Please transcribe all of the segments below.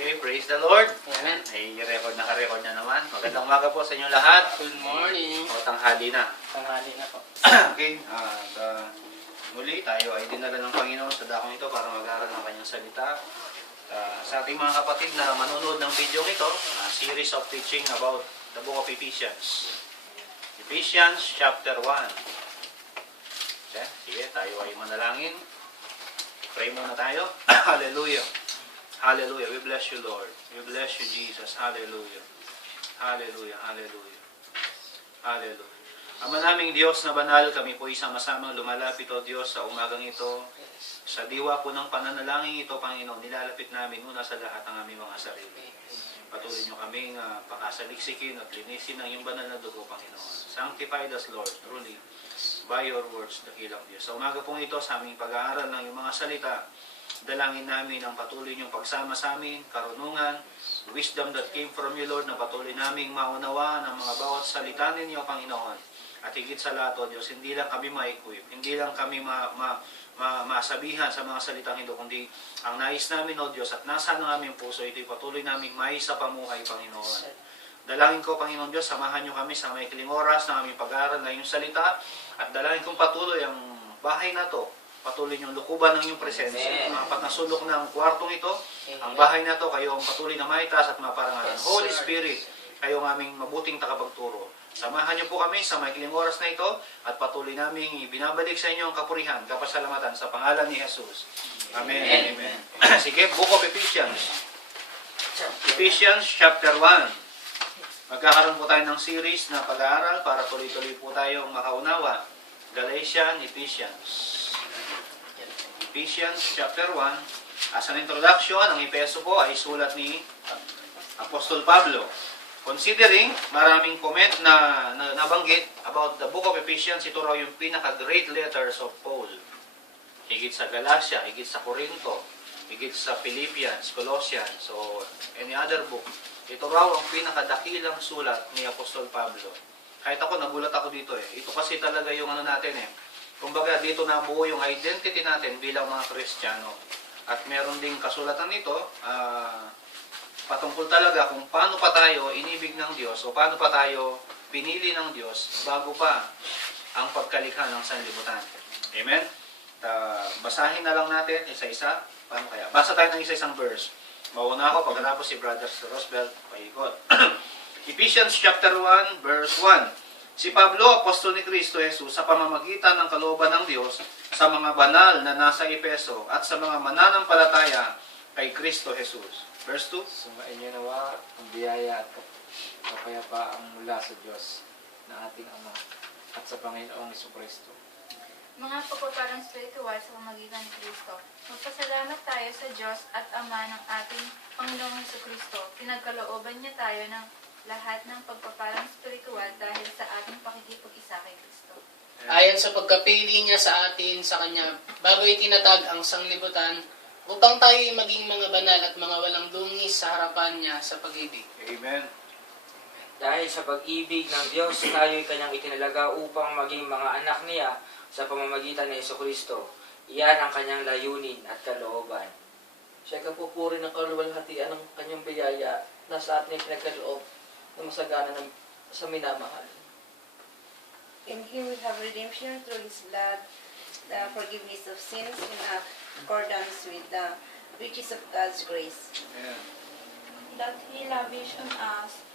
Okay, praise the Lord. Amen. Ay, naka-record na naman. Magandang umaga po sa inyo lahat. Good morning. O, tanghali na. Tanghali na po. Okay, muli tayo ay dinala ng Panginoon sa dakong ito para mag-aaral ng kanyang salita. Sa ating mga kapatid na manonood ng video ito, series of teaching about the book of Ephesians. Ephesians chapter 1. Okay, sige, tayo ay manalangin. Pray muna tayo. Hallelujah. Hallelujah. We bless you, Lord. We bless you, Jesus. Hallelujah. Hallelujah. Hallelujah. Hallelujah. Ama naming Diyos na banal, kami po isama-samang lumalapit, O Diyos, sa umagang ito. Sa diwa po ng pananalangin ito, Panginoon, nilalapit namin una sa lahat ang aming mga sarili. Patuloy niyo kaming pakasaliksikin at linisin ng iyong banal na dugo, Panginoon. Sanctify us, Lord, truly, by your words, dakilang Diyos. Sa umaga pong ito, sa aming pag-aaral ng iyong mga salita, dalangin namin ang patuloy niyong pagsama sa amin, karunungan, wisdom that came from you, Lord, na patuloy naming maunawaan ang mga bawat salita ninyo, Panginoon. At higit sa lahat, O Diyos, hindi lang kami ma-equip, hindi lang kami masabihan sa mga salitang ito, kundi ang nais namin, O Diyos, at nasa ng aming puso, ito'y patuloy naming maisa pamuhay, Panginoon. Dalangin ko, Panginoon Diyos, samahan niyo kami sa maikling oras ng aming pag-aaral ng iyong salita, at dalangin kong patuloy ang bahay na to, patuloy niyong lukuban ng iyong presensya. Ang apat na sulok ng kwartong ito, ang bahay na to, kayo ang patuloy na maitas at maparangalan. Holy Spirit, kayo ang aming mabuting takapagturo. Samahan niyo po kami sa maikling oras na ito at patuloy naming ibinabalik sa inyo ang kapurihan, kapasalamatan sa pangalan ni Jesus. Amen. Amen. Sige, Book of Ephesians. Ephesians chapter 1. Magkakaroon po tayo ng series na pag-aaral para tuloy-tuloy po tayong makaunawa. Galatians, Ephesians. Ephesians chapter 1. As an introduction, ang Epeso po ay sulat ni Apostol Pablo. Considering maraming comment na nabanggit about the book of Ephesians, ito raw yung pinaka-great letters of Paul. Higit sa Galatia, higit sa Corinto, higit sa Philippians, Colossians, so any other book. Ito raw ang pinakadakilang sulat ni Apostol Pablo. Kahit ako, nagulat ako dito eh. Ito kasi talaga yung ano natin eh. Kumbaga, dito nabuo yung identity natin bilang mga Kristiyano. At meron ding kasulatan nito, patungkol talaga kung paano pa tayo inibig ng Diyos o paano pa tayo pinili ng Diyos bago pa ang pagkalikha ng sanlibutan. Amen? Basahin na lang natin isa-isa. Paano kaya? Basa tayo ng isa-isang verse. Mauna ako pagkatapos si Brother Rosbel paikot. Ephesians chapter 1, verse 1. Si Pablo, apostol ni Kristo Jesus, sa pamamagitan ng kalooban ng Diyos, sa mga banal na nasa Epeso, at sa mga mananampalataya kay Kristo Jesus. Verse 2. Sumain niyo nawa ang biyaya at kapayapaan mula sa Diyos na ating Ama at sa Panginoong Jesucristo. Mga pagpapalang spiritual sa pamamagitan ni Kristo. Magpasalamat tayo sa Diyos at Ama ng ating Panginoong Jesucristo. Pinagkalooban niya tayo ng lahat ng pagpapalang spiritual dahil sa ating pakikipag-isa kay Kristo. Ayon sa pagkapili niya sa atin sa Kanya, bago itinatag ang sanglibutan, upang tayo maging mga banal at mga walang dungis sa harapan niya sa pag-ibig. Amen. Dahil sa pag-ibig ng Diyos, tayo'y kanyang itinalaga upang maging mga anak niya sa pamamagitan ni Jesucristo. Iyan ang kanyang layunin at kalooban. Siya kapupuri ng kaluwalhatian ng kanyang biyaya na sa atin ay pinagkaloob na masagana sa minamahal. In Him we have redemption through His blood, the forgiveness of sins in accordance with the riches of God's grace. Amen. That He lavish on us,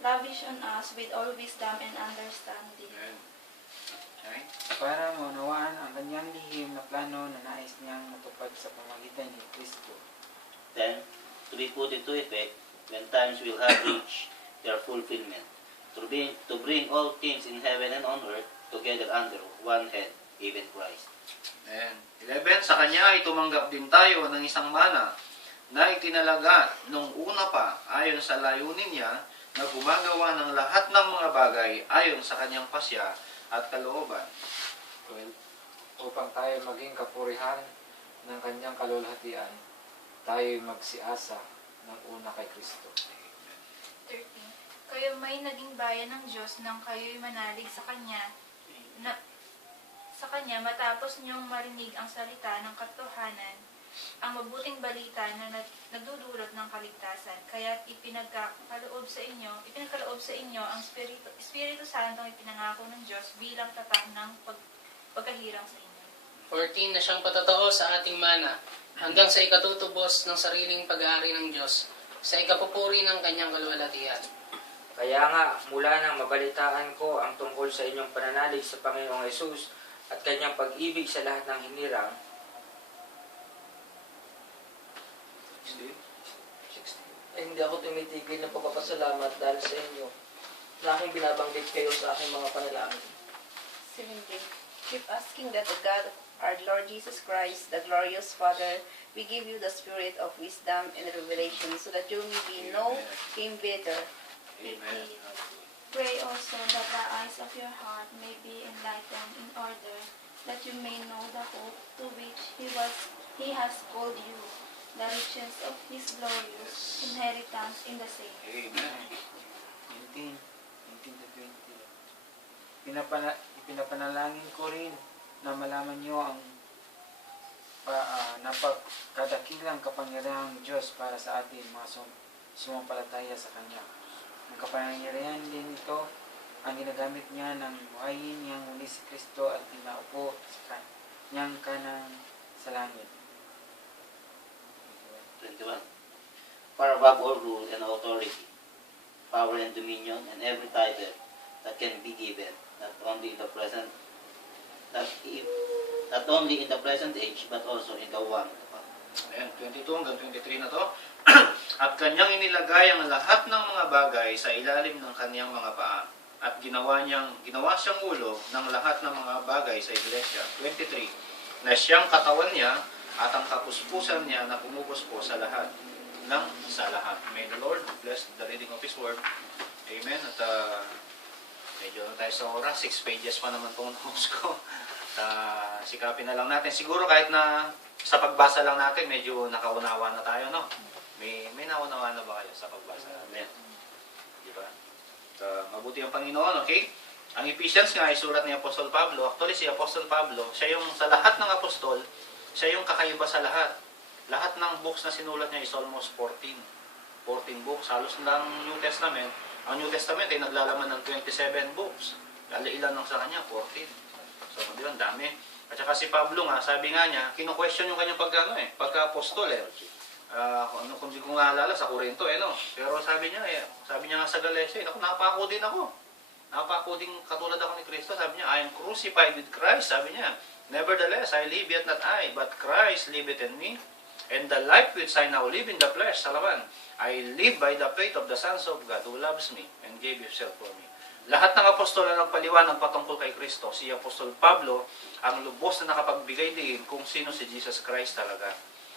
lavish on us with all wisdom and understanding. Amen. Okay. Para maunawaan ang kanyang lihim na plano na nais niyang matupad sa pamagitan ni Kristo. Then, to be put into effect when times will have reached their fulfillment, to bring all things in heaven and on earth together under one head, even Christ. Amen. 11. Sa Kanya ay tumanggap din tayo ng isang mana na itinalaga nung una pa ayon sa layunin niya na gumagawa ng lahat ng mga bagay ayon sa Kanyang pasya at kalooban. 12. Upang tayo maging kapurihan ng kanyang kaluwalhatian, tayo'y magsiasa ng una kay Kristo. 13. Kayo may naging bayan ng Diyos nang kayo'y manalig sa Kanya matapos niyong marinig ang salita ng katotohanan ang mabuting balita na nagdudulot ng kaligtasan. Kaya ipinagkaloob sa inyo ang Espiritu Santo ay pinangako ng Diyos bilang tatak ng pagkahirang sa inyo. 14 na siyang patatao sa ating mana, hanggang sa ikatutubos ng sariling pag-aari ng Diyos, sa ikapupuri ng kanyang kaluwalhatian. Kaya nga, mula nang mabalitaan ko ang tungkol sa inyong pananalig sa Panginoong Hesus at kanyang pag-ibig sa lahat ng hinirang, Ay hindi ako tumitigil ng pagpapasalamat dahil sa inyo na aking binabanggit kayo sa aking mga panalangin. 17. Keep asking that the God, our Lord Jesus Christ, the glorious Father, we give you the spirit of wisdom and revelation so that you may know Him better. Amen. Pray also that the eyes of your heart may be enlightened in order that you may know the hope to which He has called you, the riches of His glorious inheritance in the saints. Amen. 19 to 20. Pinapanalangin ko rin na malaman nyo ang napagkadakilang kapangyarihang Diyos para sa atin mga sumampalataya sa Kanya. Ang kapangyarihan din ito ang ginagamit niya ng buhayin niyang muli si Kristo at pinaupo sa Kanyang kanang sa langit. 21. Far above all rule and authority, power and dominion, and every title that can be given, not only in the present age, but also in the one. Ayan, 22 hanggang 23 na to. At kanyang inilagay ang lahat ng mga bagay sa ilalim ng kanyang mga paa. At ginawa siyang ulo ng lahat ng mga bagay sa iglesia. 23. Na siyang katawan niya at ang kapuspusan niya na pumupuspos sa lahat ng sa lahat. May the Lord bless the reading of His Word. Amen. At medyo na tayo sa oras. 6 pages pa naman itong notes ko. Sikapin na lang natin. Siguro kahit na sa pagbasa lang natin, medyo nakaunawa na tayo, no? May naunawa na ba kayo sa pagbasa natin? Di ba? Mabuti ang Panginoon, okay? Ang Ephesians nga ay surat ni Apostol Pablo. Actually, si Apostol Pablo, siya yung sa lahat ng apostol, siya yung kakaiba sa lahat. Lahat ng books na sinulat niya is almost 14 books. Halos ng New Testament. Ang New Testament ay naglalaman ng 27 books. Ilan lang sa kanya? 14. So, di ba? Dami. At saka si Pablo nga, sabi nga niya, kino-question yung kanyang pagka-apostol kung di ko naalala, sa Corinto, no? Pero sabi niya nga sa Galatia, napako din ako. Napako din katulad ako ni Kristo. Sabi niya, I am crucified with Christ. Sabi niya, nevertheless, I live yet not I, but Christ liveth in me. And the life which I now live in the flesh, salaman, I live by the faith of the Sons of God who loves me and gave Himself for me. Lahat ng apostol na nagpaliwanag patungkol kay Kristo, si Apostol Pablo, ang lubos na nakapagbigay din kung sino si Jesus Christ talaga.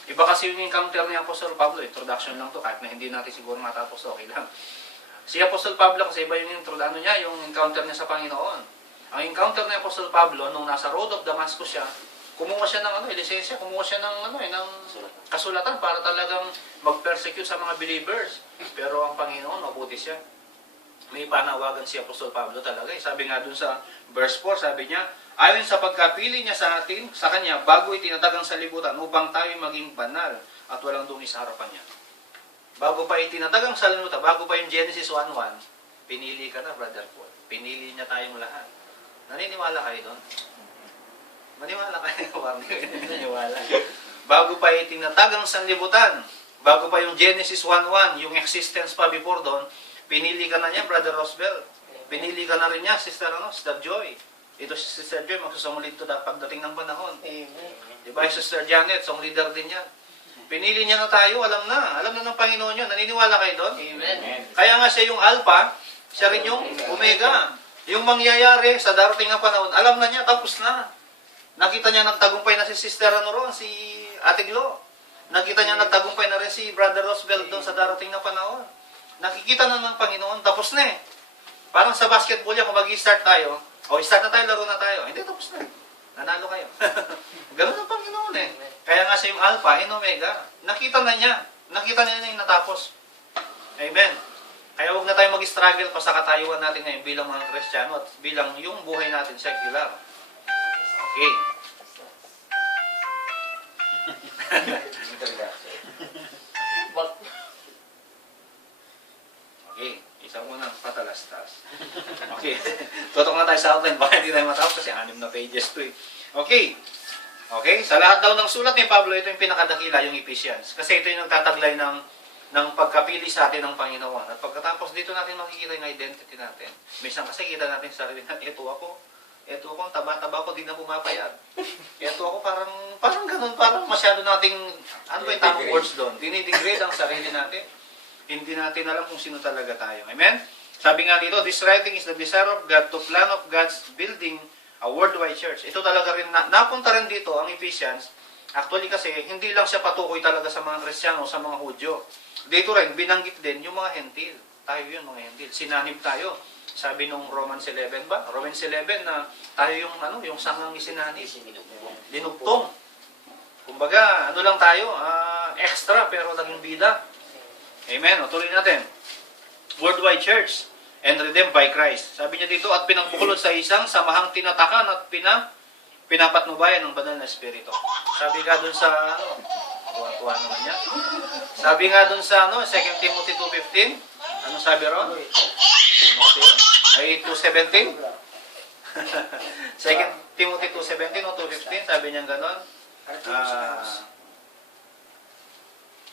Iba kasi yung encounter ni Apostol Pablo, introduction lang to, kahit na hindi natin siguro matapos, okay lang. Si Apostol Pablo kasi iba yung yung encounter niya sa Panginoon. Ang encounter ni Apostol Pablo, nung nasa road of Damascus siya, kumuha siya ng lisensya, kumuha siya ng kasulatan para talagang mag-persecute sa mga believers. Pero ang Panginoon, mabuti siya. May panawagan si Apostol Pablo talaga. Sabi nga dun sa verse 4, sabi niya, ayon sa pagkapili niya sa atin, sa kanya, bago itinatag ang salibutan, upang tayo maging banal at walang dumi sa harapan niya. Bago pa itinatag ang salibutan, bago pa yung Genesis 1:1, pinili ka na, Brother Paul. Pinili niya tayong lahat. Naniniwala kayo doon? Maniwala kayo, naniniwala. Bago pa itinatag ang sanlibutan, bago pa yung Genesis 1:1, yung existence pa before doon, pinili ka na niya, Brother Rosbel. Pinili ka na rin niya, Sister Joy. Ito si Sister Joy, magsusungulid ito pagdating ng panahon. Amen. Diba, Sister Janet, song leader din yan. Pinili niya na tayo, alam na ng Panginoon yun. Naniniwala kayo doon? Amen. Kaya nga siya yung Alpha, siya rin yung Omega. Yung mangyayari sa darating na panahon, alam na niya, tapos na. Nakita niya nagtagumpay na si Sister si Ate Glo. Nakita niya nagtagumpay na rin si Brother Rosbel doon sa darating na panahon. Nakikita na ng Panginoon, tapos na eh. Parang sa basketball yan, kung mag-i-start tayo, start na tayo, laro na tayo. Hindi, tapos na. Nanalo kayo. Ganun ang Panginoon eh. Kaya nga siya yung Alpha and Omega. Nakita na niya yung natapos. Amen. Kaya huwag na tayo mag-struggle pa sa katayuan natin ngayon bilang mga Kristiyano at bilang yung buhay natin secular. Okay. Bak- Okay, isa mo ng patalastas. Okay, tutok na tayo sa outline. Baka hindi tayo matapos kasi 6 na pages to eh. Okay. Okay, sa lahat daw ng sulat ni Pablo, ito yung pinakadakila, yung Ephesians. Kasi ito yung nagtataglay ng pagkapili sa atin ng Panginoon. At pagkatapos dito natin makikita yung identity natin. Minsan kasi kita natin sa sarili natin, ito ako, ang taba-taba ko, di na pumapayag. Ito ako, parang ganun, parang masyado nating, ano ba yung tamang words doon? Dinidegrade ang sarili natin. Hindi natin alam kung sino talaga tayo. Amen? Sabi nga dito, this writing is the desire of God to plan of God's building a worldwide church. Ito talaga rin, napunta rin dito ang Ephesians. Actually kasi, hindi lang siya patukoy talaga sa mga Kristiyano, sa mga Hudyo. Dito rin, binanggit din yung mga Hentil. Tayo yun, mga Hentil. Sinanib tayo. Sabi nung Romans 11 ba? Romans 11 na tayo yung sangang isinanib. Dinugtong. Kumbaga, ano lang tayo, extra pero naging bida. Amen. O, tuloy natin. Worldwide Church and redeemed by Christ. Sabi niya dito, at pinagbukulod sa isang samahang tinatakan at pinapatnubayan ng banal na espiritu. Sabi nga dun sa, tuwa-tuwa naman niya. Sabi nga dun sa, 2 Timothy 2:15, ano sabi ron? Ay, 2:17? 2 Timothy 2:17 o 2:15, sabi niya gano'n.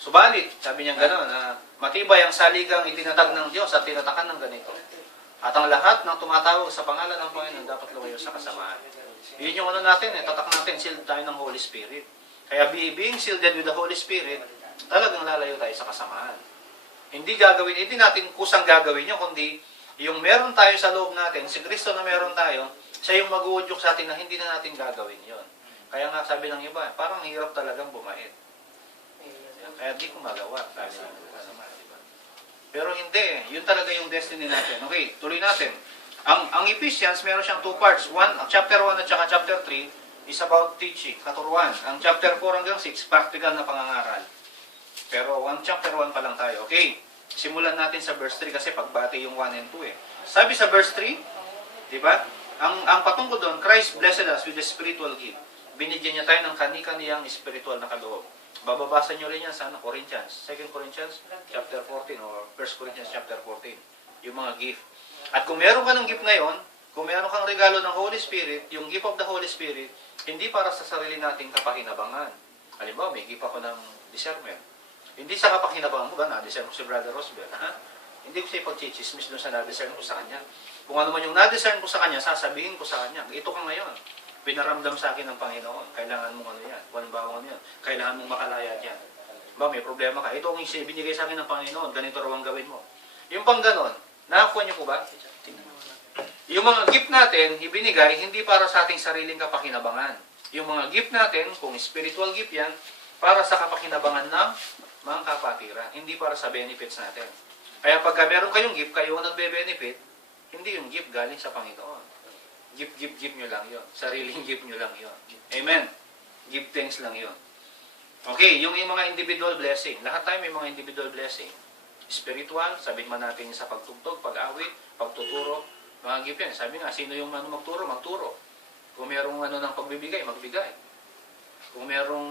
Subalit, sabi niya gano'n, matibay ang saligang itinatag ng Diyos at tinatakan ng ganito. At ang lahat ng tumatawag sa pangalan ng Panginoon dapat lumayo sa kasamaan. Yun yung natin, tatak natin, sealed tayo ng Holy Spirit. Kaya being shielded with the Holy Spirit, talagang lalayo tayo sa kasamaan. Hindi natin kusang gagawin yun, kundi yung meron tayo sa loob natin, si Kristo na meron tayo, siya yung mag-uudyok sa atin na hindi na natin gagawin yun. Kaya nga sabi ng iba, parang hirap talagang bumait. Kaya di ko magawa. Diba? Pero hindi. Yun talaga yung destiny natin. Okay, tuloy natin. Ang Ephesians, meron siyang 2 parts. Chapter 1 at saka chapter 3 is about teaching, katuruan. Ang chapter 4 hanggang 6, practical na pangangaral. Pero chapter 1 pa lang tayo. Okay, simulan natin sa verse 3 kasi pagbati yung 1 and 2 eh. Sabi sa verse 3, di ba? Ang patungkol doon, Christ blessed us with the spiritual gift. Binigyan niya tayo ng kani-kaniyang spiritual na kaloob. Bababasa nyo rin yan sa Corinthians, 2 Corinthians chapter 14 or 1 Corinthians chapter 14. Yung mga gift. At kung meron ka ng gift ngayon, kung meron kang regalo ng Holy Spirit, yung gift of the Holy Spirit, hindi para sa sarili nating kapakinabangan. Halimbawa, may gift ako ng discernment. Hindi sa kapakinabangan mo ba, na-discern ko si Brother Rosbel, ha? Hindi ko siya ipag-chichismis doon sa na-discern ko sa kanya. Kung ano man yung na-discern ko sa kanya, sasabihin ko sa kanya, ito ka ngayon. Pinaramdam sa akin ng Panginoon. Kailangan mong ano yan. Halimbawa ano yan. Kailangan mong makalaya yan. Ba, may problema ka. Ito ang binigay sa akin ng Panginoon. Ganito raw ang gawin mo. Yung pang ganon, nakakuha niyo po ba? Yung mga gift natin, ibinigay, hindi para sa ating sariling kapakinabangan. Yung mga gift natin, kung spiritual gift yan, para sa kapakinabangan ng mga kapatiran. Hindi para sa benefits natin. Kaya pagka meron kayong gift, kayo ang nagbe-benefit, hindi yung gift galing sa Panginoon. Give nyo lang yun. Sariling give nyo lang yun. Amen. Give thanks lang yun. Okay, yung mga individual blessing. Lahat tayo may mga individual blessing. Spiritual, sabihin man natin sa pagtugtog, pag-awit, pagtuturo, mga gift yan. Sabi nga, sino yung magturo, magturo. Kung merong ng pagbibigay, magbigay. Kung merong,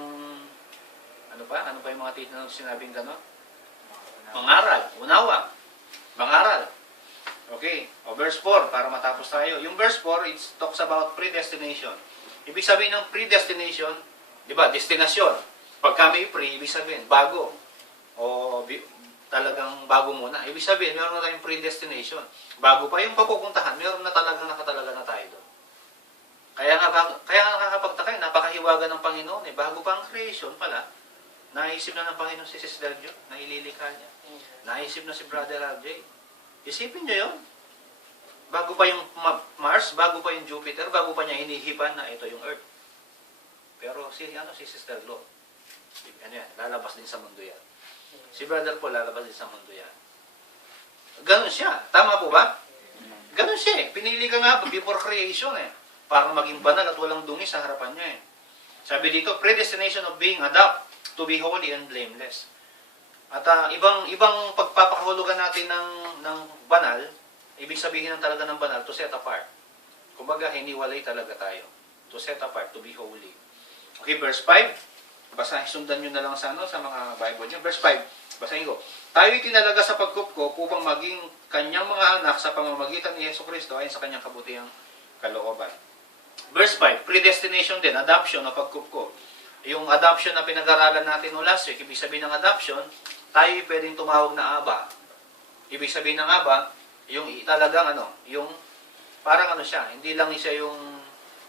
ano pa yung mga sinabing gano'n? Mangaral, unawa, mangaral. Okay, o verse 4, para matapos tayo. Yung verse 4, it talks about predestination. Ibig sabihin ng predestination, di ba, destinasyon. Pagka may pre, ibig sabihin, bago. O talagang bago muna. Ibig sabihin, meron na tayong predestination. Bago pa yung papupuntahan, meron na talagang nakatalaga na tayo doon. Kaya nakakapagtaka, napakahiwaga ng Panginoon. Bago pa ang creation pala, naisip na ng Panginoon si Sister Jo, na ililikha niya. Naisip na si Brother RJ. Isipin nyo yun. Bago pa yung Mars, bago pa yung Jupiter, bago pa niya hinihipan na ito yung Earth. Pero si Sister Lo, lalabas din sa mundo yan. Si Brother Paul, lalabas din sa mundo yan. Ganon siya. Tama po ba? Ganon siya eh. Pinili ka nga before creation eh. Para maging banal at walang dungi sa harapan niya eh. Sabi dito, predestination of being adopted to be holy and blameless. At ibang pagpapakahulugan natin ng banal, ibig sabihin ng talaga ng banal, to set apart. Kumbaga, hiniwalay talaga tayo. To set apart, to be holy. Okay, verse 5. Basahin, sundan nyo na lang sa, sa mga Bible nyo. Verse 5, basahin ko. Tayo'y tinalaga sa pagkupkop upang maging kanyang mga anak sa pamamagitan ni Yesu Kristo ayon sa kanyang kabutihang kalooban. Verse 5, predestination din, adoption o pagkupkop. Yung adoption na pinag-aralan natin no last week, ibig sabihin ng adoption, tayo'y pwedeng tumawag na Aba. Ibig sabihin ng Aba, yung talagang yung parang siya, hindi lang siya yung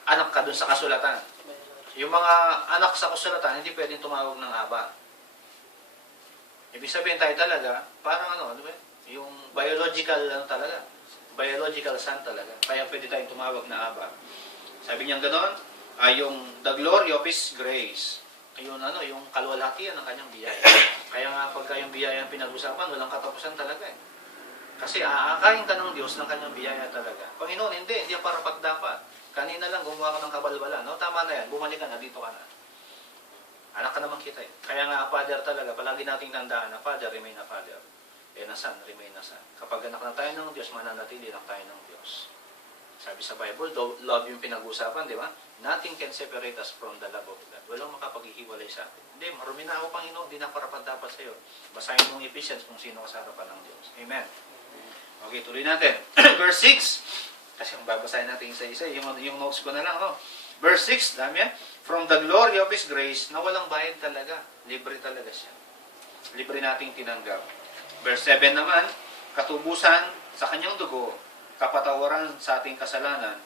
anak ka dun sa kasulatan. Yung mga anak sa kasulatan, hindi pwedeng tumawag ng Aba. Ibig sabihin tayo talaga, parang yung biological talaga. Biological son talaga. Kaya pwede tayong tumawag na Aba. Sabi niya gano'n, yung the glory of His grace. Yung yung kaluwalhatian ng kanyang biyaya. Kaya nga pagka yung biyaya ang pinag-usapan, walang katapusan talaga eh. Kasi aakayin ka ng Diyos ng kanyang biyaya talaga. Panginoon, hindi yan para pagdapat. Kanina lang gumawa ka ng kabalbalan. No, tama na yan. Bumalik ka na, dito ka na. Anak ka naman kita eh. Kaya nga, Father talaga, palagi nating tandaan na Father, remain a Father. Na Son, remain a Son. Kapag anak na tayo ng Diyos, mananatili lang tayo ng Diyos. Sabi sa Bible, love yung pinag-usapan, di ba? Nothing can separate us from the love of God. Walang makapaghihiwalay sa atin. Hindi, marumi na ako, Panginoon, hindi na parapat dapat sa iyo. Basahin mong Ephesians kung sino ka sa harapan ng Diyos. Amen. Okay, tuloy natin. Verse 6. Kasi kung babasahin natin isa-isa, yung notes ko na lang, Verse 6, dami yan. From the glory of His grace, na walang bayad talaga. Libre talaga siya. Libre nating tinanggap. Verse 7 naman, katubusan sa kanyang dugo, kapatawaran sa ating kasalanan,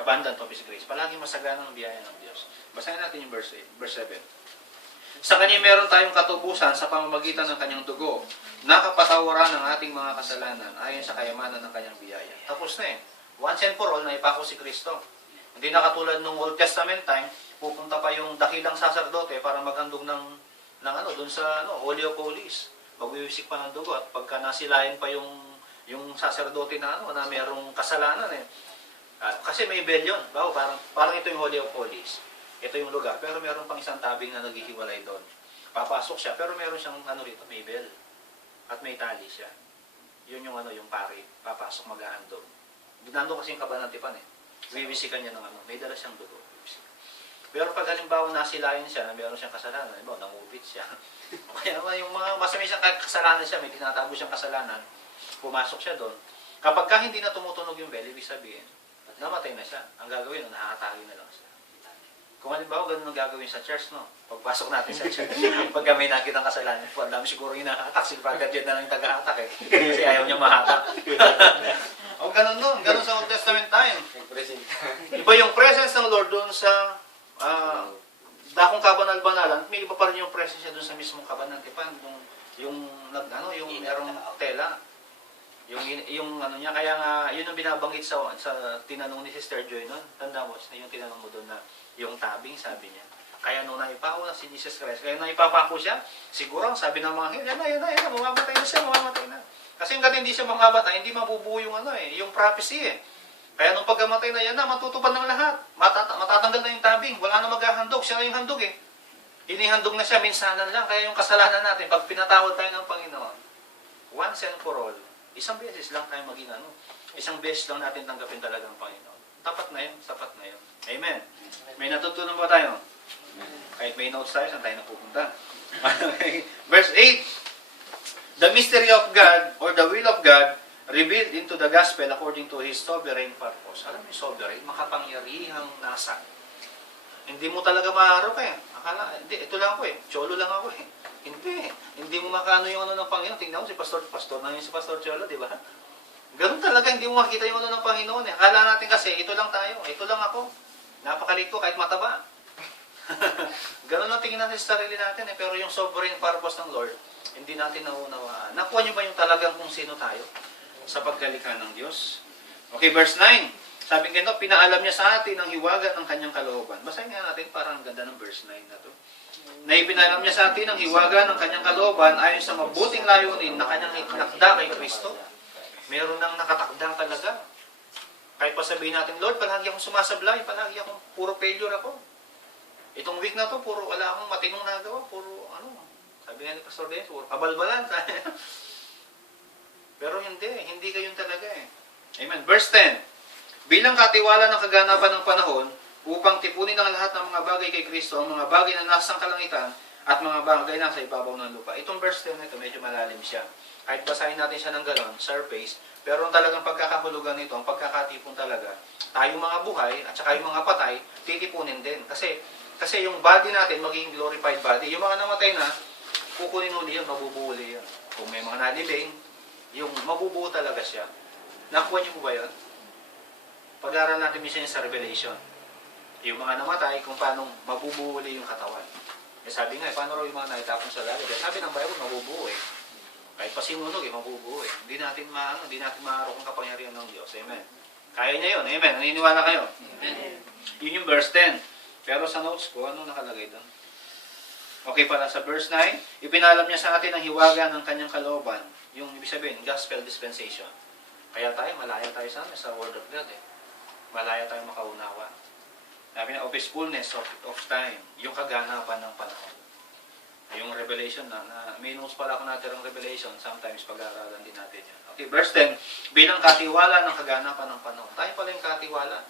abundant of His grace. Palagi masagana ang biyaya ng Diyos. Basahin natin yung verse 8, verse 7. Sa kanya meron tayong katubusan sa pamamagitan ng kanyang dugo, nakapatawaran ng ating mga kasalanan ayon sa kayamanan ng kanyang biyaya. Tapos na eh. Once and for all, naipako si Kristo. Hindi na katulad nung Old Testament time, pupunta pa yung dakilang saserdote para maghandog ng doon sa Holy of Holies. Magwiwisik pa ng dugo at pagka nasilayan pa yung saserdote na na mayroong kasalanan eh. Kasi may bell yun. Parang ito yung Holy of Holies. Ito yung lugar. Pero meron pang isang tabing na naghihiwalay doon. Papasok siya, pero meron siyang rito, may bell. At may tali siya. Yun yung yung pari. Papasok mag-ahandog. Nandun kasi yung kabanatipan eh. Wiwisikan niya ng may dala siyang dugo. Pero pag halimbawa nasilayan siya na meron siyang kasalanan, nangupit siya. Kaya yung mga masama siyang kasalanan siya, may tinatago siyang kasalanan, pumasok siya doon. Kapag hindi na tumutunog yung bell, ibig sabihin, namatay na siya. Ang gagawin, nakakatali na lang siya. Kung halimbawa, ganun ang gagawin sa church, pagpasok natin sa church, pag may nakitang kasalanan, ang dami siguro yung nakahatak, silpagkat yun na lang yung taga-hatak eh. Kasi ayaw niya mahatak. O ganun ganun sa Old Testament time. Iba yung presence ng Lord doon sa dakong kabanal-banalan, may iba pa rin yung presence niya doon sa mismong kabanatipan, yung merong tela. Yung niya, kaya nga, yun ang binabanggit sa tinanong ni Sister Joy noon. Tanda mo, yung tinanong mo doon na yung tabing, sabi niya. Kaya nung naipako na si Jesus Christ, kaya naipapako siya, siguro, sabi ng mga yan na, mamamatay na siya, mamamatay na. Kasi hanggang hindi siya mamamatay, hindi mabubuo yung yung prophecy eh. Kaya nung pagkamatay na yan na, matutupad ng lahat. Matatanggal na yung tabing, wala na maghahandog, siya na yung handog eh. Inihandog na siya, minsanan lang, kaya yung kasalanan natin, pag pinatawad tayo ng Panginoon, once and for all, isang beses lang tayo maging isang beses lang natin tanggapin talaga ang Panginoon. Tapat na yun, sapat na yun. Amen. May natutunan ba tayo? Kahit may notes tayo, saan tayo napupunta? Verse 8, the mystery of God, or the will of God, revealed into the gospel according to His sovereign purpose. Alam mo yung sovereign? Makapangyarihang nasa. Hindi mo talaga maharap eh. Akala, hindi, ito lang ako eh. Cholo lang ako eh. Hindi mo makano yung ng Panginoon. Tingnan mo si Pastor na yun si Pastor Cholo, di ba? Ganun talaga, hindi mo makita yung ng Panginoon eh. Akala natin kasi, ito lang tayo, ito lang ako. Napakalit ko kahit mataba. Ganun ang tingin natin sa sarili natin eh. Pero yung sovereign purpose ng Lord, hindi natin naunawaan. Nakuha niyo ba yung talagang kung sino tayo sa pagkalikha ng Diyos? Okay, verse 9. Sabi nga pinaalam niya sa atin ang hiwaga ng kanyang kalooban. Basahin nga natin, parang ganda ng verse 9 na to. Na ipinalam niya sa atin ang hiwaga ng kanyang kalooban ayon sa mabuting layunin na kanyang itinakda kay Kristo. Meron nang nakatakda talaga. Kahit pa sabihin natin, Lord, palagi akong sumasablay, palagi akong puro failure ako. Itong week na to, puro wala akong matinong nagawa, puro sabi nga ni Pastor Dennis, puro kabalbalan. Pero hindi kayo talaga eh. Amen. Verse 10. Bilang katiwala ng kaganapan ng panahon, upang tipunin ang lahat ng mga bagay kay Kristo, ang mga bagay na nasa kalangitan at mga bagay na sa ibabaw ng lupa. Itong verse 10 na ito, medyo malalim siya. Kahit basahin natin siya ng gano'n, surface, pero ang talagang pagkakahulugan nito, ang pagkakatipon talaga, tayong mga buhay at saka yung mga patay, titipunin din. Kasi yung body natin, magiging glorified body. Yung mga namatay na, kukunin uli yun, mabubuo uli yun. Kung may mga nalibing, yung mabubuo talaga siya. Nakuha niyo po ba yun? Pag-aaral natin minsan sa Revelation. Yung mga namatay, kung paano mabubuo uli yung katawan. Eh sabi nga, paano raw yung mga naitapon sa langit? Sabi ng Bible, mabubuo eh. Kahit pa sinunog eh, mabubuo eh. Hindi natin maarok ang kapangyarihan ng Diyos. Amen. Kaya niya yun. Amen. Naniniwala kayo? Amen. Yun yung verse 10. Pero sa notes ko, ano nakalagay doon? Okay pala, sa verse 9, ipinalam niya sa atin ang hiwaga ng kanyang kalooban. Yung ibig sabihin, gospel dispensation. Kaya malaya tayo sa word of God eh. Malaya tayo makaunawa. Sabi na, of His fullness of time, yung kaganapan ng panahon. Yung revelation na may notes pala ako natin ng revelation, sometimes pag-aaralan din natin yan. Okay, verse 10, bilang katiwala ng kaganapan ng panahon. Tayo pala yung katiwala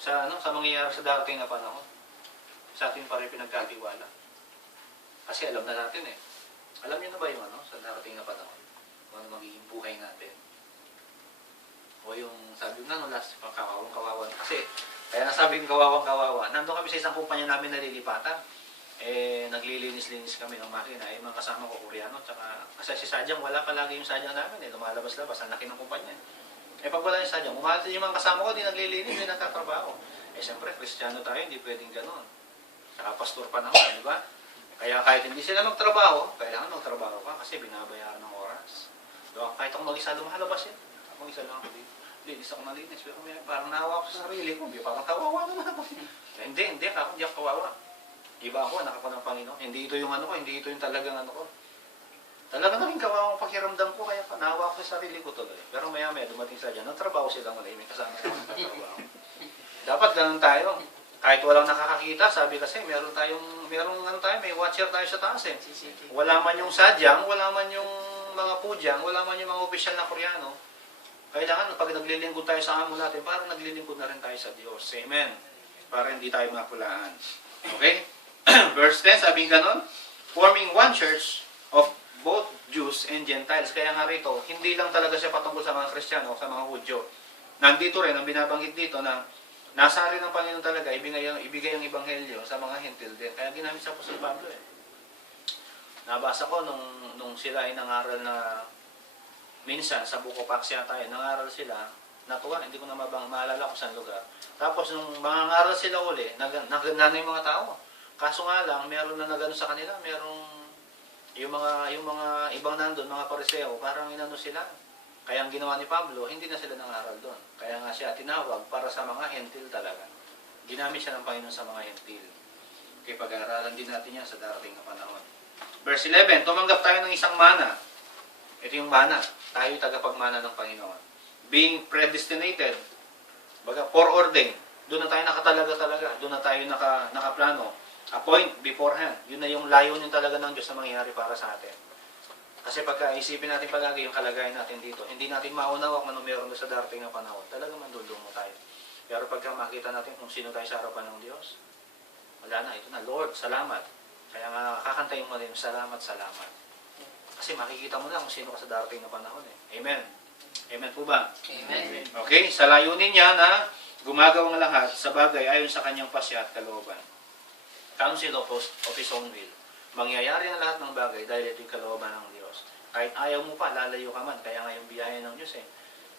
sa mangyayari sa darating na panahon. Sa atin pa rin pinagkatiwala. Kasi alam na natin eh. Alam niyo na ba yung sa darating na panahon? Kung ano magiging buhay natin? O yung sabi nga last kawawang-kawawan. Kasi, kaya nasabi kong kawawang-kawawa, nandun kami sa isang kumpanya namin nalilipatan. Naglilinis-linis kami ng makina. Mga kasama ko, Koreano. Kasi si Sadyang, wala palagi yung Sadyang namin. Lumalabas-labas. Ang laki ng kumpanya. Pag wala yung Sadyang, umalit yung mga kasama ko, di naglilinis, di nagtatrabaho. Siyempre, Kristiyano tayo, hindi pwedeng gano'n. Saka pastor pa na ako, di ba? Kaya kahit hindi sila magtrabaho, kailangan magtrabaho ka kasi binabayaran ng oras. Diba? Kahit ako mag-isa lumalabas yan. Ako mag-isa lang ako dito. Linis ako malinis. Pero parang nahawa ko sa sarili ko. Parang kawawa naman ako. Hindi ako kawawa. Iba ako, anak ako ng Panginoon. Hindi ito yung hindi ito yung talagang ko. Talagang naging kawawang pakiramdam ko, kaya nahawa ko sa sarili ko tuloy. Pero maya-maya dumating sa dyan, nagtrabaho sila malay, may kasama ko nagtatrabaho. Dapat ganun tayo. Kahit walang nakakakita, sabi kasi, may watcher tayo sa taas eh. Wala man yung Sadyang, wala man yung mga pudyang, wala man yung mga opisyal na Koreano. Kailangan, pag naglilingkod tayo sa amo natin, parang naglilingkod na rin tayo sa Diyos. Amen. Para hindi tayo makulaan. Okay? Verse 10, sabi ganon, forming one church of both Jews and Gentiles. Kaya nga rito, hindi lang talaga siya patungkol sa mga Kristiyano o sa mga Hudyo. Nandito rin, ang binabanggit dito na nasa rin ng Panginoon talaga, ibigay ang Ebanghelyo sa mga Hentil din. Kaya ginamit sa Apostol Pablo eh. Nabasa ko nung sila ay nangaral na minsan sa Book of Acts yata tayo, nangaral sila, natuwa, hindi ko na maalala kung saan lugar. Tapos nung mangangaral sila uli, naganda yung mga tao. Kaso nga lang, meron na nagano sa kanila, merong yung mga ibang nandun, mga Pariseo, parang inano sila. Kaya ang ginawa ni Pablo, hindi na sila nangaral doon. Kaya nga siya tinawag para sa mga Hentil talaga. Ginamit siya ng Panginoon sa mga Hentil. Kaya pag-aaralan din natin yan sa darating na panahon. Verse 11, tumanggap tayo ng isang mana. Ito yung mana. Tayo tagapagmana ng Panginoon. Being predestinated, foreordained. Doon na tayo nakatalaga. Doon na tayo nakaplano. Appoint beforehand. Yun na yung layunin talaga ng Diyos na mangyayari para sa atin. Kasi pagka isipin natin palagi yung kalagayan natin dito, hindi natin maunawa kung ano meron sa darating na panahon. Talaga mandulungo tayo. Pero pagka makita natin kung sino tayo sa harapan ng Diyos, wala na, ito na, Lord, salamat. Kaya nga kakantayin mo rin, salamat. Kasi makikita mo na kung sino ka sa darating na panahon eh. Amen. Amen po ba? Amen. Okay, sa layunin niya na gumagawa ng lahat sa bagay ayon sa kanyang pasya at kalooban. Counsel of His own will. Mangyayari ang lahat ng bagay dahil ito yung kalooban ng Diyos. Kahit ayaw mo pa, lalayo ka man. Kaya nga yung biyaya ng Diyos eh.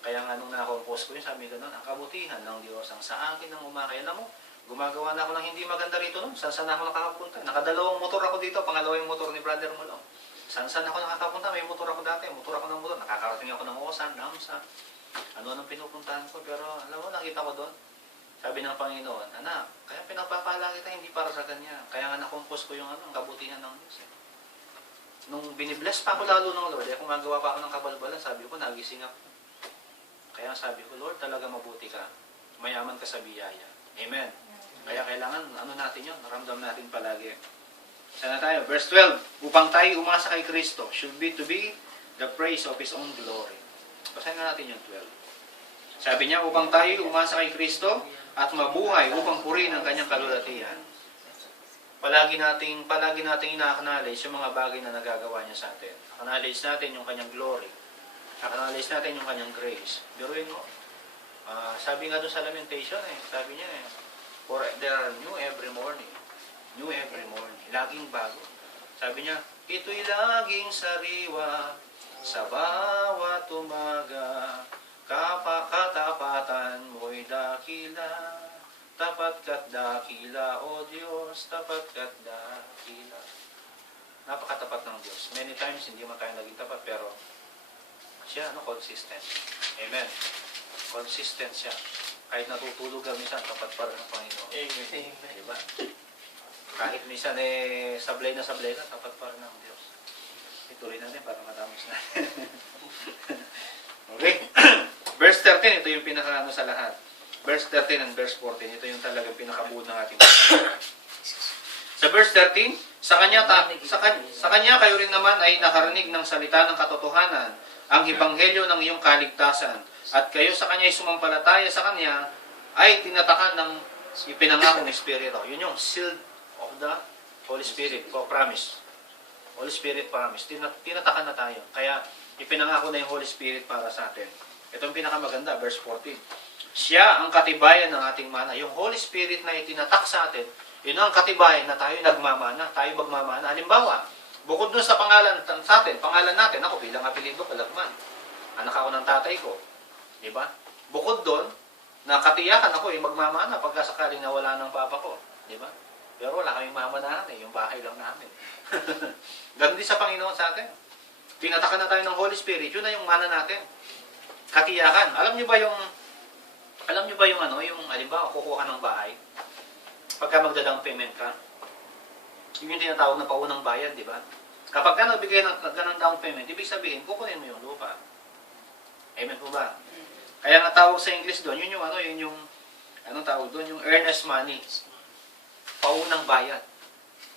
Kaya nga nung na-compose ko yun, sabi ko nun, ang kabutihan ng Diyos ang sa akin ng umakay. Alam mo, gumagawa na ako ng hindi maganda rito nun. Saan ako nakakapunta? Nakadalawang motor ako dito, pangalawa yung motor ni Brother Mulong. Saan ako nakakapunta? May motor ako dati. Motor ako ng motor. Nakakarating ako ng Osan, Namsa. Ano-anong pinupuntahan ko. Pero alam mo, nakita ko doon. Sabi ng Panginoon, anak, kaya pinapapala kita hindi para sa ganyan. Kaya nga na-compose ko yung ang kabutihan ng Diyos. Eh. Nung binibless pa ako lalo ng Lord, kung magawa pa ako ng kabalbalan, sabi ko, nagising ako. Kaya sabi ko, Lord, talaga mabuti ka. Mayaman ka sa biyaya. Amen. Kaya kailangan, natin yun, naramdam natin palagi. Sana tayo, verse 12, upang tayo umasa kay Kristo, should be to be the praise of His own glory. Basahin natin yung 12. Sabi niya, upang tayo umasa kay Kristo, at mabuhay upang purihin ang kanyang kalulatian. Palagi nating ina-acknowledge yung mga bagay na nagagawa niya sa atin. Acknowledge natin yung kanyang glory. Acknowledge natin yung kanyang grace. Biruin mo. Sabi nga doon sa Lamentation, sabi niya, for there are new every morning. New every morning. Laging bago. Sabi niya, ito'y laging sariwa sa bawat umaga. Katapatan mo'y dakila. Tapat ka't dakila, O Diyos, tapat ka't dakila. Napakatapat ng Diyos. Many times, hindi man tayo naging tapat, pero siya, consistent. Amen. Consistent siya. Kahit natutulog ka minsan, tapat pa rin ang Panginoon. Amen. Diba? Kahit minsan, sablay na, tapat pa rin ang Diyos. Ituloy natin para matapos na. Okay? Verse 13, ito yung pinakaano sa lahat. Verse 13 and verse 14, ito yung talagang pinakabuod ng ating Sa verse 13, sa kanya kayo rin naman ay nakarinig ng salita ng katotohanan, ang ebanghelyo ng iyong kaligtasan, at kayo sa kanya ay sumampalataya sa kanya, ay tinatakan ng ipinangakong Espiritu. Yun yung sealed of the Holy Spirit, o promise. Holy Spirit promise. Tinatakan na tayo. Kaya ipinangako na yung Holy Spirit para sa atin. Ito yung pinakamaganda, verse 14. Siya ang katibayan ng ating mana. Yung Holy Spirit na itinatak sa atin, yun ang katibayan na tayo nagmamana, tayo magmamana. Halimbawa, bukod dun sa pangalan sa atin, pangalan natin, ako bilang apelido, Kalagman. Anak ako ng tatay ko. Diba? Bukod dun, nakatiyakan ako yung magmamana pagka sakaling nawala ng papa ko. Diba? Pero wala kaming mamanahan yung bahay lang namin. Ganun din sa Panginoon sa atin. Tinatakan na tayo ng Holy Spirit, yun na yung mana natin. Katiyakan. Alam niyo ba yung halimbawa, kukuha ka ng bahay, pagka magda-down payment ka, yun yung tinatawag na paunang bayad, di ba? Kapag ka nagbigay ng down payment, ibig sabihin, kukunin mo yung lupa. Amen po ba? Kaya nga tawag sa English doon, anong tawag doon? Yung earnest money. Paunang bayad.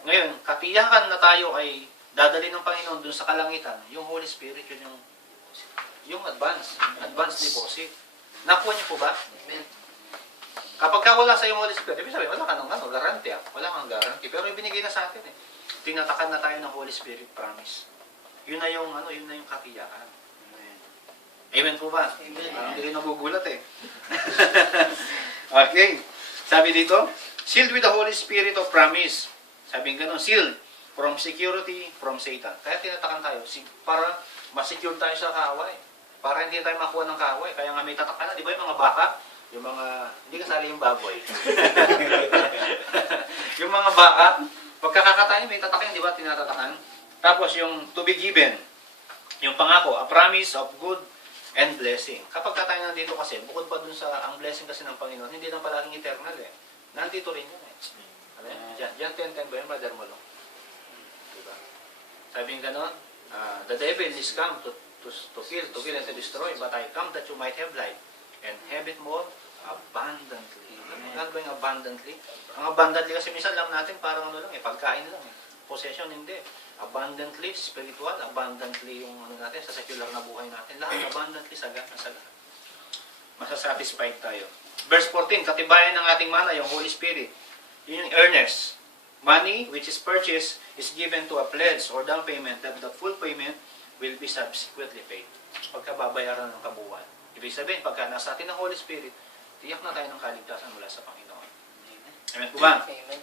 Ngayon, katiyakan na tayo ay dadali ng Panginoon doon sa kalangitan, yung Holy Spirit, yun yung advance deposit. Nakuha niyo po ba? Amen. Kapag ka wala sa yung Holy Spirit, ibig sabihin, wala ka ng guarantee. Wala kang guarantee. Pero ibinigay na sa atin Tinatakan na tayo ng Holy Spirit promise. Yun na yung katiyakan. Amen po ba? Amen. Hindi rin nagugulat Okay. Sabi dito, sealed with the Holy Spirit of promise. Sabi nga sealed from security from Satan. Kaya tinatakan tayo para ma-secure tayo sa kaaway. Para hindi tayo makuha ng kaaway. Kaya nga may tatakan na, di ba yung mga baka? Yung mga, hindi kasali yung baboy. Yung mga baka, pagkakakatayin, may tatakan, di ba? Tinatatakan. Tapos yung to be given, yung pangako, a promise of good and blessing. Kapag tayo nandito kasi, bukod pa dun sa, ang blessing kasi ng Panginoon, hindi lang palaging eternal Nandito rin yun Diyan 10:10 ba yun, Brother Molo? Diba? Sabi nga gano'n, the devil is come to kill and to destroy, but I come that you might have life and have it more abundantly. Ano ba yung abundantly? Ang abundantly kasi minsan lang natin parang pagkain lang Possession, hindi. Abundantly, spiritual, abundantly yung natin sa secular na buhay natin. Lahat abundantly sa lahat. Masasatisfied tayo. Verse 14, katibayan ng ating mana, yung Holy Spirit. Yun yung earnest. Money which is purchased is given to a pledge or down payment that the full payment will be subsequently paid. Pagkababayaran ng kabuuan. Ibig sabihin, pagka nasa atin ng Holy Spirit, tiyak na tayo ng kaligtasan mula sa Panginoon. Amen po ba? Amen.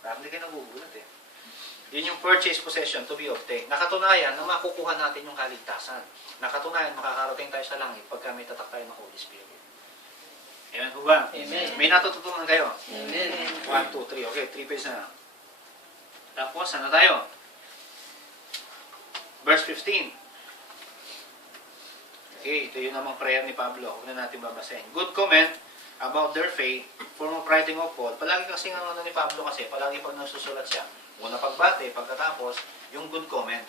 Parang hindi kayo nagugulat Yun yung purchase possession to be obtained. Nakatunayan na makukuha natin yung kaligtasan. Nakatunayan, makakarating tayo sa langit pagka may tatak tayo ng Holy Spirit. Amen po ba? Amen. May natututunan kayo? Amen. 1, 2, 3. Okay, 3 pages na. Tapos, ano tayo? Verse 15. Okay, ito yung namang prayer ni Pablo. Huwag na natin babasahin. Good comment about their faith, form of writing of Paul. Palagi kasi ng ni Pablo kasi, palagi pag nasusulat siya, una pagbate, pagkatapos, yung good comment.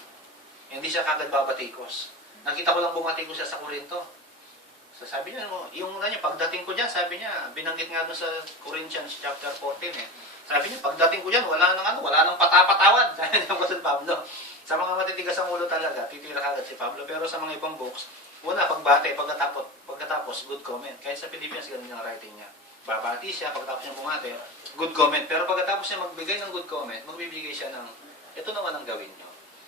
Hindi siya kagad babatikos. Nakita ko lang bumatikos siya sa Korinto. So sabi niya, yung pagdating ko dyan, sabi niya, binanggit nga doon sa Corinthians chapter 14 Sabi niya, pagdating ko dyan, wala nang patapatawad. Sabi niya Apostol Pablo. Sa mga matitigas ang ulo talaga, titira kagad si Pablo. Pero sa mga ibang books, una, pagbate, pagkatapos, good comment. Kaya sa Philippians, ganun yung writing niya. babati siya, pagkatapos niya bumati, good comment. Pero pagkatapos niya magbigay ng good comment, magbibigay siya ng, ito naman ang gawin niyo.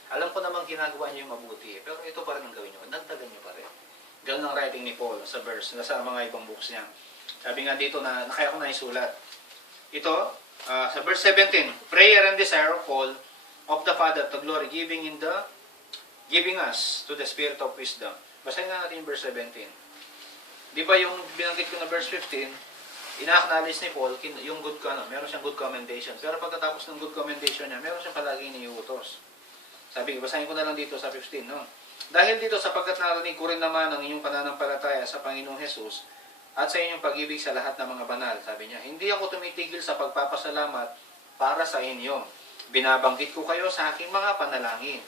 Alam ko namang ginagawa niyo yung mabuti, pero ito pa rin ang gawin niyo. Dagdagan niyo pa rin. Ganun ang writing ni Paul sa verse, sa mga ibang books niya. Sabi nga dito na kaya ko na isulat. Ito, sa verse 17, prayer and desire of Paul of the Father to glory, giving us to the spirit of wisdom. Basahin nga natin yung verse 17. Di ba yung binanggit ko na verse 15, ina-acknowledge ni Paul yung good meron siyang good commendation. Pero pagkatapos ng good commendation niya, meron siyang palagi iniuutos. Sabi, basahin ko na lang dito sa 15, no? Dahil dito, sapagkat narinig ko rin naman ang inyong pananampalataya sa Panginoong Jesus at sa inyong pag-ibig sa lahat ng mga banal, sabi niya, hindi ako tumitigil sa pagpapasalamat para sa inyo. Binabanggit ko kayo sa aking mga panalangin.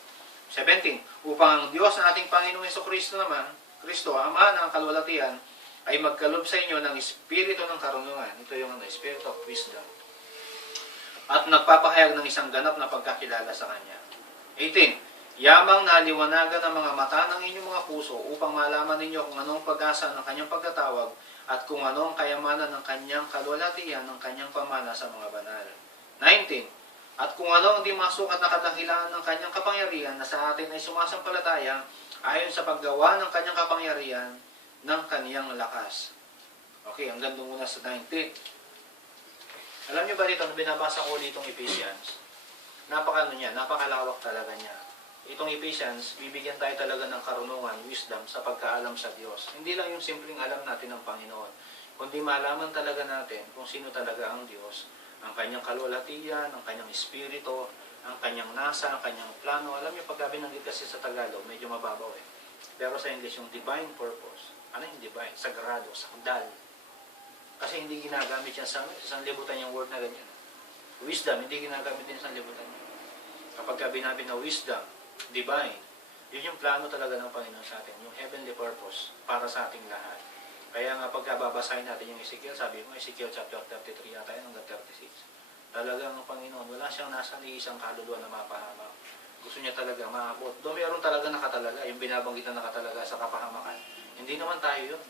17, upang ang Diyos na ating Panginoong Jesucristo naman, Kristo, Ama ng kalwalatian, ay magkalob sa inyo ng espiritu ng karunungan. Ito yung spirit of wisdom. At nagpapahayag ng isang ganap na pagkakilala sa Kanya. 18, yamang naliwanagan ang mga mata ng inyong mga puso upang malaman ninyo kung anong pag-asa ng Kanyang pagkatawag at kung anong kayamanan ng Kanyang kalwalatian ng Kanyang pamana sa mga banal. 19, at kung ano ang di masukat na kadahilan ng Kanyang kapangyarihan na sa atin ay sumasampalataya ayon sa paggawa ng Kanyang kapangyarihan ng Kanyang lakas. Okay, hanggang doon muna sa 19. Alam niyo ba dito, nung binabasa ko ditong Ephesians, napakalawak talaga niya. Itong Ephesians, bibigyan tayo talaga ng karunungan, wisdom, sa pagkaalam sa Diyos. Hindi lang yung simpleng alam natin ng Panginoon, kundi malaman talaga natin kung sino talaga ang Diyos, ang Kanyang kalwalatian, ang Kanyang espiritu, ang Kanyang nasa, ang Kanyang plano. Alam niyo, pagka binanggit kasi sa Tagalog, medyo mababaw eh. Pero sa English, yung divine purpose. Ano yung divine? Sagrado, sakdal. Kasi hindi ginagamit yan sa sanlibutan yung word na ganyan. Wisdom, hindi ginagamit din sa sanlibutan yan. Kapag binabi na wisdom, divine, yun yung plano talaga ng Panginoon sa atin, yung heavenly purpose para sa ating lahat. Kaya nga pagkababasahin natin yung Ezekiel, sabi mo, Ezekiel chapter 33 yata yun hanggang 36. Talagang ang Panginoon, wala siyang nasa ni isang kaluluwa na mapahamak. Gusto niya talaga maabot. Doon meron talaga nakatalaga, yung binabanggit na nakatalaga sa kapahamakan. Hindi naman tayo yun.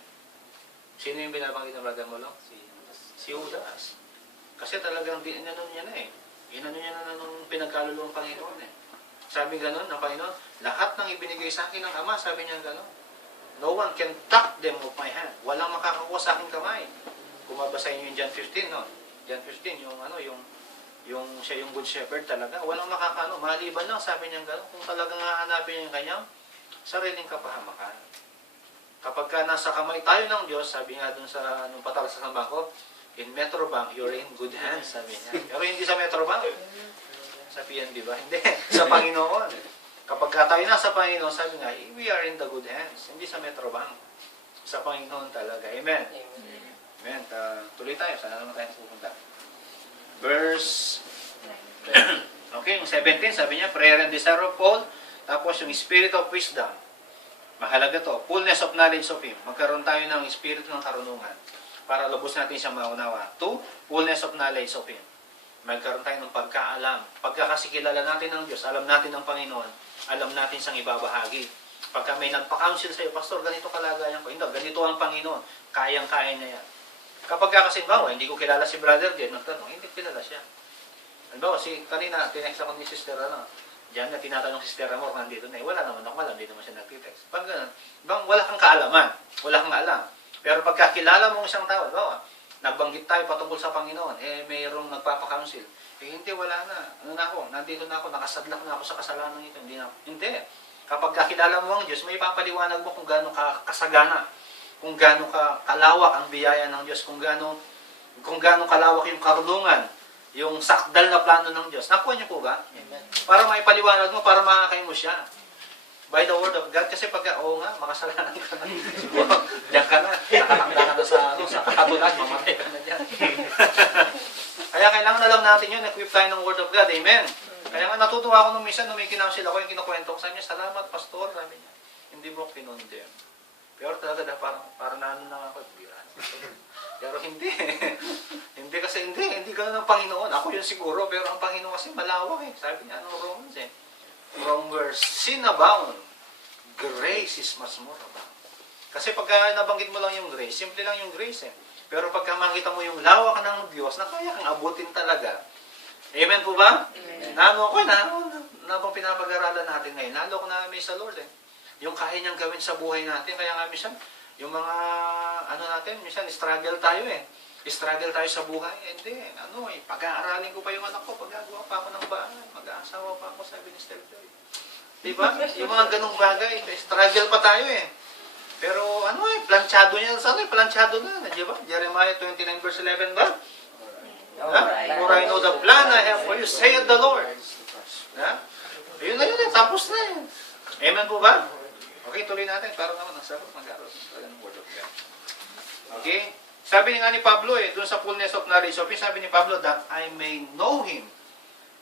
Sino yung binabanggit na brother mo lang? Si Judas. Kasi talagang inano niya na eh. Inano niya na nung pinagkaluluwa ng Panginoon eh. Sabi gano'n ng Panginoon, lahat ng ibinigay sa akin ng Ama, sabi niya gano'n. No one can pluck them of my hand. Walang makakakuha sa aking kamay. Kung mabasahin niyo yung John 15, no? John 15, yung siya yung good shepherd talaga. Walang makakano. Maliban lang, sabi niya gano'n, kung talagang hahanapin niya yung kanyang sariling kapahamakan. Kapag ka nasa kamay tayo ng Diyos, sabi nga dun sa, nung patala sa bangko, in Metrobank, you're in good hands, sabi niya. Pero hindi sa Metrobank. Sa PNB ba? Hindi. Sa Panginoon. Kapag tayo nasa Panginoon, sabi nga, we are in the good hands. Hindi sa Metrobank. Sa Panginoon talaga. Amen. Amen. Tuloy tayo. Sana naman tayo pupunta. Verse okay, yung 17, sabi niya, prayer and desire of Paul. Tapos yung spirit of wisdom. Mahalaga to. Fullness of knowledge of Him. Magkaroon tayo ng espiritu ng karunungan para lubos natin siyang maunawa. 2, fullness of knowledge of Him. Magkaroon tayo ng pagkaalam. Pagkakasikilala natin ng Diyos, alam natin ng Panginoon, alam natin siyang ibabahagi. Pagka may nagpa-counsel sa'yo, Pastor, ganito kalagayan ko. Hindi, ganito ang Panginoon. Kayang-kaya na yan. Kapag kasi, hindi ko kilala si Brother Jen, nagtanong, hindi kilala siya. Halimbawa, kanina, tinext ako ni Sister, diyan na tinatanong si Sister Amor, nandito na, wala naman ako alam, hindi naman siya nag-text. Pag ganun, wala kang kaalaman, wala kang alam. Pero pagkakilala mo isang tao, nagbanggit tayo patungkol sa Panginoon, mayroong nagpapa-counsel. Hindi, wala na. Ano na ako? Nandito na ako, nakasadlak na ako sa kasalanan ito. Hindi. Kapag kakilala mo ang Diyos, may papaliwanag mo kung gaano kasagana, kung gaano kalawak ang biyaya ng Diyos, kung gaano kalawak yung karunungan, yung sakdal na plano ng Diyos. Nakuha niyo po ba? Amen. Para maipaliwanag mo, para makakain mo siya. By the word of God, kasi makasalanan ka na. Diyan ka na, nakakakda ka na sa kakatulad, mamatay ka na dyan. Kaya kailangan alam natin yun, equip tayo ng word of God, amen. Kaya nga natutuwa ako nung minsan, nung may kinounsel ako, yung kinukwento ko sa inyo, salamat, pastor, sabi niya. Hindi mo kinondem. Pero talaga, parang naano na ako, pero hindi. Hindi ganun ang Panginoon. Ako yun siguro, pero ang Panginoon kasi malawak eh. Sabi niya, Romans eh. From where sin abound, grace is much more abound. Kasi pagka nabanggit mo lang yung grace, simple lang yung grace eh. Pero pagka makita mo yung lawak ng Diyos, na kaya kang abutin talaga. Amen po ba? Nano ko na bang pinapag-aralan natin ngayon? Lalo ko na sa Lord eh. Yung kaya niyang gawin sa buhay natin. Kaya nga minsan, yung mga ano natin, minsan struggle tayo eh. Struggle tayo sa buhay. Hindi, pag-aaralin ko pa yung anak ko, pag-agawa pa ako ng bahay, mag-aasawa pa ako, sabi ni Stella Joy. Diba? Yung mga ganong bagay, struggle pa tayo eh. Pero planchado niya sa planchado na, di ba? Jeremiah 29 verse 11 ba? For I know the plan I have for you, saith the Lord. Ayun na yun eh, tapos na yun. Amen po ba? Okay, tuloy natin. Para naman ang sarap mag-aaral ng Word of God. Okay? Sabi nga ni Pablo dun sa fullness of knowledge of Him, sabi ni Pablo, that I may know Him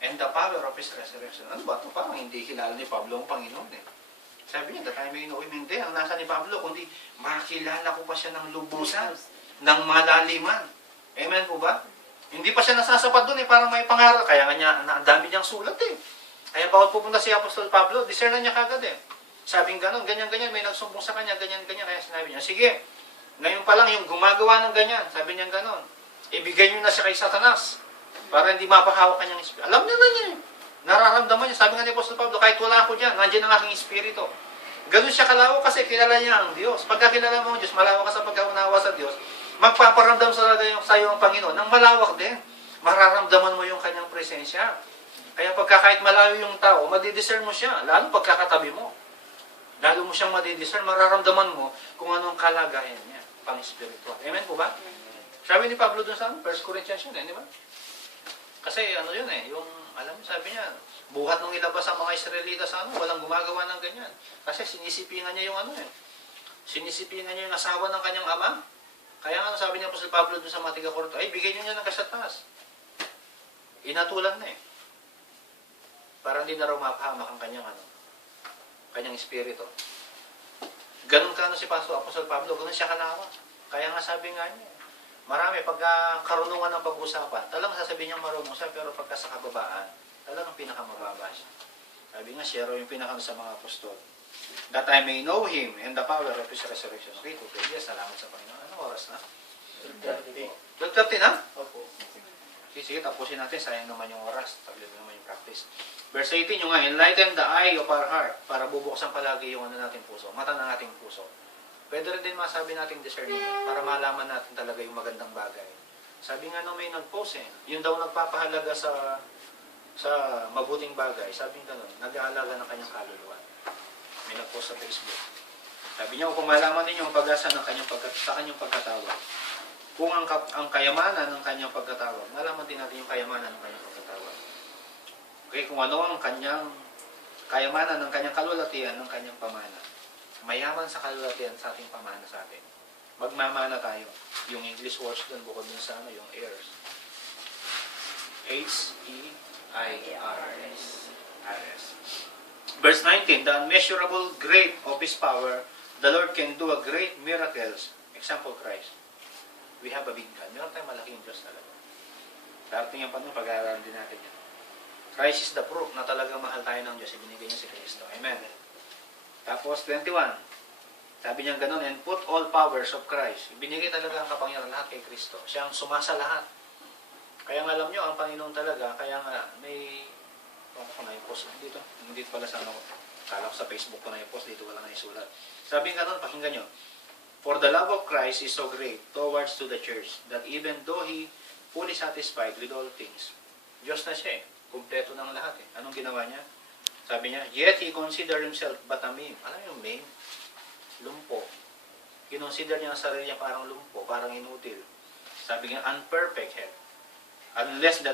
and the power of His resurrection. Ano ba ito? Parang hindi kilala ni Pablo ang Panginoon eh. Sabi niya, that I may know Him. Hindi, ang nasa ni Pablo, kundi makilala ko pa siya ng lubusan, ng malaliman. Amen po ba? Hindi pa siya nasasapat dun parang may pangaral. Kaya nga niya, ang dami niyang sulat eh. Kaya bawat pupunta si Apostol Pablo, discern na niya kagad eh. Sabing gano'n, ganyan-ganyan, may nagsumbong sa kanya, ganyan-ganyan. Kaya sinabi niya, sige, ngayon pa lang yung gumagawa ng ganyan, sabi niya gano'n, ibigay niyo na siya kay Satanas para hindi mapahawak kanyang espiritu. Alam niya na niya eh. Nararamdaman niya. Sabi nga ni Apostol Pablo, kahit wala ako dyan, nandiyan ang aking espiritu. Ganun siya kalawak kasi kilala niya ang Diyos. Pagka kilala mo ang Diyos, malawak ka sa pagkaunawa sa Diyos, magpaparamdam sa iyo ang Panginoon ng malawak din. Mararamdaman mo yung kanyang presensya. Kaya pagka kahit malayo yung tao, madidiscern mo siya, lalo pagkakatabi mo. Lalo mo siyang madidiscern, mararamdaman mo kung anong kalagayan niya, pang-spiritual. Amen po ba? Sabi ni Pablo dun sa 1 Corinthians yun, di ba? Kasi yun yung, alam mo, sabi niya, buhat nung ilabas ang mga Israelita sa walang gumagawa ng ganyan. Kasi sinisipingan niya yung sinisipingan niya yung asawa ng kanyang ama. Kaya nga sabi niya po si Pablo dun sa mga tiga-Corinto, bigay niyo niya ng kasataas. Inatulan na eh. Para hindi na raw mapahamak ang kanyang espiritu. Ganun ka si Apostol Pablo, ganun siya kalawa. Kaya nga sabi nga niya, marami, pagka karunungan ng pag-usapan, talagang sasabihin niya marunong siya, pero pagka sa kababaan, talagang pinakamababa siya. Sabi nga, siya raw yung pinakano sa mga apostol. That I may know Him and the power of His resurrection. Okay, yes, salamat sa Panginoon. Anong oras na? 12:30 na? Opo. Sige, tapusin natin. Sayang naman yung oras. Taglit naman yung practice. Verse 18, yung enlighten the eye of our heart para bubuksan palagi yung nating puso, mata ng ating puso. Pwede rin din masabi nating discernment para malaman natin talaga yung magandang bagay. Sabi nga nung may nag-post yun daw nagpapahalaga sa mabuting bagay. Sabi nga nun, nag-aalaga ng kanyang kaluluwa. May nag-post sa Facebook. Sabi niya, kung malaman ninyo ang pag-asa ng sa kanyang pagkatawag, kung ang kayamanan ng kanyang pagkatawag, malaman din natin yung kayamanan ng kanyang pagkatawag. Okay, kung ano ang kanyang kayamanan ng kanyang kalulatian ng kanyang pamana. Mayaman sa kalulatian sa ating pamana sa atin. Magmamana tayo. Yung English words doon, bukod dun sa yung heirs. H-E-I-R-S. Verse 19, the unmeasurable great of His power, the Lord can do a great miracles. Example, Christ. We have a big God. Meron tayong malaking Diyos talaga. Darating yung panahon, pag-aaralan din natin yan. Christ is the proof na talagang mahal tayo ng Diyos. Ibinigay niya si Kristo. Amen. Tapos 21. Sabi niya gano'n, and put all powers of Christ. Ibinigay talaga ang kapangyarihan lahat kay Kristo. Siya ang sumasa lahat. Kaya nga alam niyo, ang Panginoon talaga, kaya nga may, ako na yung post dito. Hindi pala sa kala ko sa Facebook ko na yung post dito, wala na yung sulat. Sabi nga gano'n, pakinggan niyo. For the love of Christ is so great towards to the church, that even though He fully satisfied with all things, Diyos na siya kumpleto ng lahat Anong ginawa niya? Sabi niya, yet He considered Himself but a man. Alam yung man? Lumpo. Kinonsider niya ang sarili niya parang lumpo, parang inutil. Sabi niya, unperfect head. Unless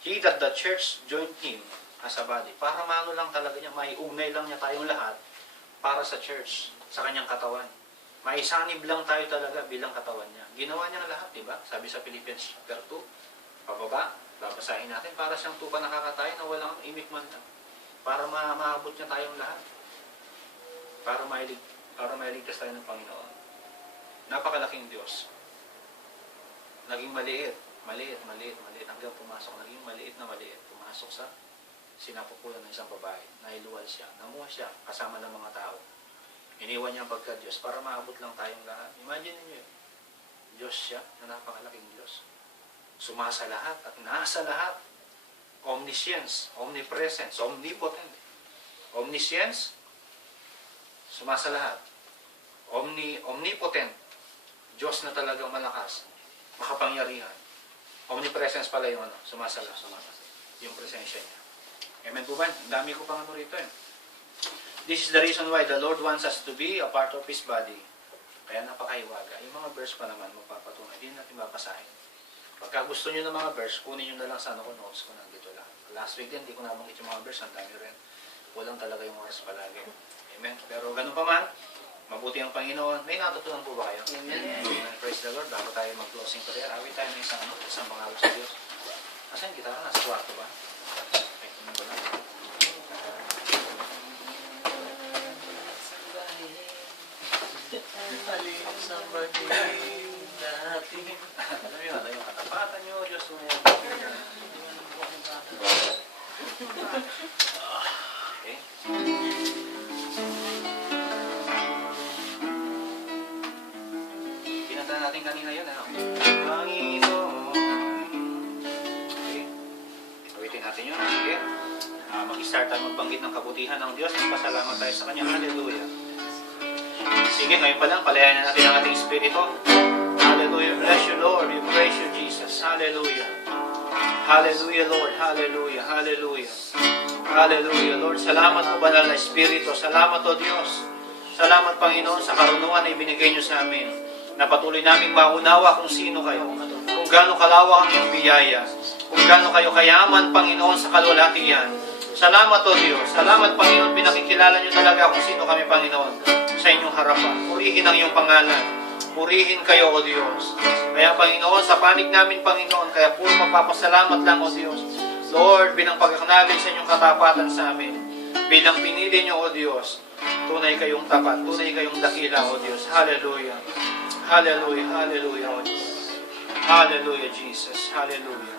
He that the church joined Him as a body. Para maano lang talaga niya, maiugnay lang niya tayong lahat para sa church, sa kanyang katawan. Maisanib lang tayo talaga bilang katawan niya. Ginawa niya lahat, di ba? Sabi sa Philippians chapter 2, pababa, babasahin natin, para siyang tupa nakakatayo na walang imik man lang. Para maabot niya tayong lahat. Para mailigtas tayo ng Panginoon. Napakalaking Diyos. Naging maliit, hanggang pumasok. Naging maliit, pumasok sa sinapupulan ng isang babae. Nailuwal siya, namuha siya, kasama ng mga tao. Iniwan niya ang pagka-Diyos para maabot lang tayong lahat. Imagine niyo yun. Diyos siya na napakalaking Diyos. Sumasa lahat at nasa lahat. Omniscience, omnipresence, omnipotent. Omniscience, sumasa lahat. Omnipotent, Diyos na talagang malakas, makapangyarihan. Omnipresence pala yung sumasa lahat. Yung presensya niya. Amen po ba? Ang dami ko pang rito eh. This is the reason why the Lord wants us to be a part of His body. Kaya napakaiwaga. Yung mga verse pa naman, magpapatunay. Hindi natin babasahin. Pagka gusto nyo ng mga verse, kunin nyo na lang sa notes ko, nandito lang. Last week din, hindi ko nabanggit yung mga verse, ang dami rin. Kulang talaga yung oras palagi. Amen. Pero ganun pa man, mabuti ang Panginoon. May natutunan po ba kayo? Amen. Praise the Lord. Bago tayo mag-closing prayer, awit tayo ng isang pangawit sa Diyos. Asan yung gitara? Nasa kwarto ba? Okay, kunin ko lang. Ano yung katapatan nyo, Diyos mo yan. Okay. Pinanta natin kanina yun, ano? Panginoon. Okay. Awitin natin yun. Sige. Mag-start tayo magbanggit ng kabutihan ng Diyos. Magpasalamat tayo sa Kanya. Hallelujah. Sige, ngayon pa lang, palayanan natin ang ating spirito. Hallelujah. Bless you, Lord. We praise you, Jesus. Hallelujah. Hallelujah, Lord. Hallelujah. Hallelujah. Hallelujah, Lord. Salamat po, Banal na Espiritu. Salamat, O Diyos. Salamat, Panginoon, sa karunungan na ibinigay niyo sa amin. Na patuloy naming maunawa kung sino kayo. Kung gaano kalawak ang iyong biyaya. Kung gaano kayo kayaman, Panginoon, sa kalwalhatian. Salamat, O Diyos. Salamat, Panginoon. Pinakikilala niyo talaga kung sino kami, Panginoon, sa inyong harapan. Purihin ang iyong pangalan. Purihin kayo, O Diyos. Kaya, Panginoon, sa panig namin, Panginoon, kaya puro magpapasalamat lang, O Diyos. Lord, bilang pag-acknowledge sa inyong katapatan sa amin, bilang pinili niyo, O Diyos, tunay kayong tapat, tunay kayong dakila, O Diyos. Hallelujah. Hallelujah. Hallelujah, O Diyos. Hallelujah, Jesus. Hallelujah.